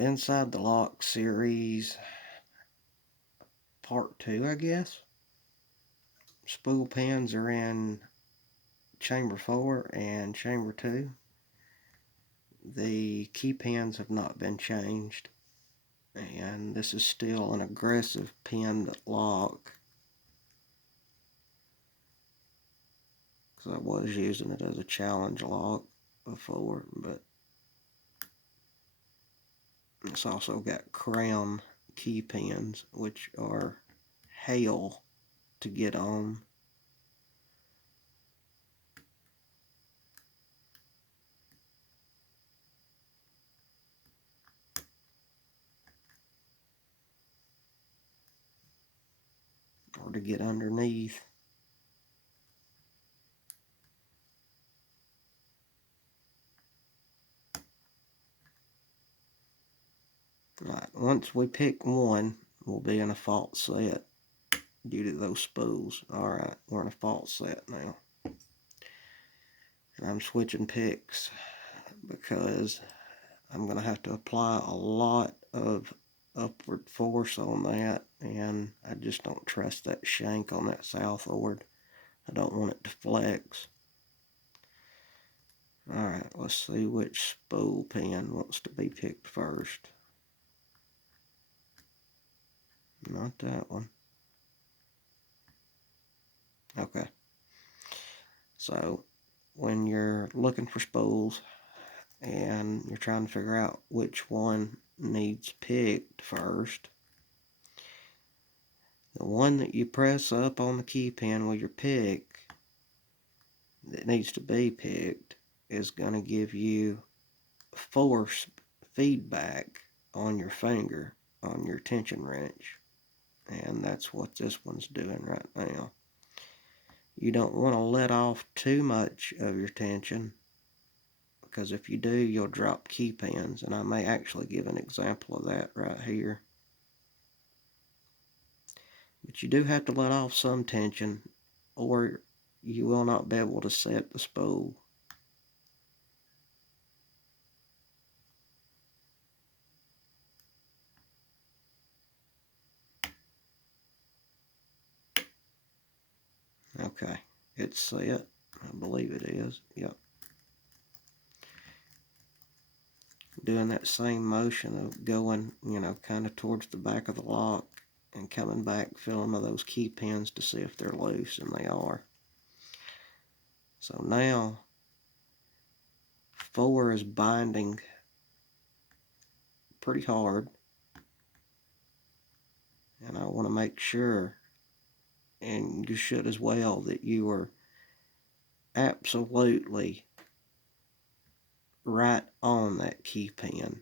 Alright, inside the lock series, part 2, I guess. Spool pins are in chamber 4 and chamber 2. The key pins have not been changed, and this is still an aggressive pinned lock, because I was using it as a challenge lock before, but it's also got crown key pins, which are hell to get on. Or to get underneath. Right, once we pick one, we'll be in a fault set due to those spools. Alright, we're in a fault set now. And I'm switching picks because I'm going to have to apply a lot of upward force on that, and I just don't trust that shank on that southward. I don't want it to flex. Alright, let's see which spool pin wants to be picked first. Not that one. Okay. So, when you're looking for spools and you're trying to figure out which one needs picked first, the one that you press up on the key pin with your pick that needs to be picked is going to give you force feedback on your finger, on your tension wrench. And that's what this one's doing right now. You don't want to let off too much of your tension, because if you do, you'll drop key pins, and I may actually give an example of that right here. But you do have to let off some tension, or you will not be able to set the spool. Okay, it's set. I believe it is. Yep. Doing that same motion of going, kind of towards the back of the lock and coming back, feeling of those key pins to see if they're loose, and they are. So now 4 is binding pretty hard, and I want to make sure, and you should as well, that you are absolutely right on that key pin,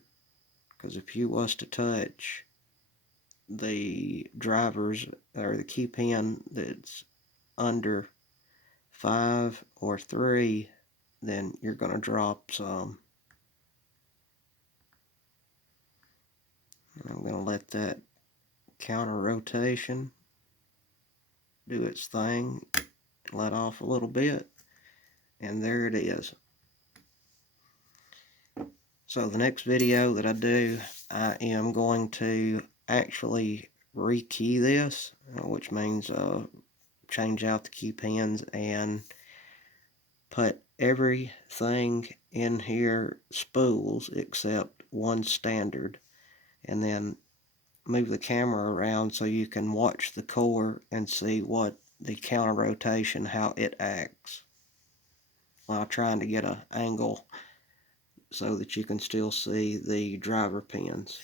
because if you was to touch the drivers or the key pin that's under 5 or 3, then you're going to drop some. And I'm going to let that counter rotation do its thing, let off a little bit, and there it is. So the next video that I do, I am going to actually rekey this, which means change out the key pins and put everything in here spools except one standard, and then move the camera around so you can watch the core and see what the counter rotation, how it acts, while trying to get an angle so that you can still see the driver pins.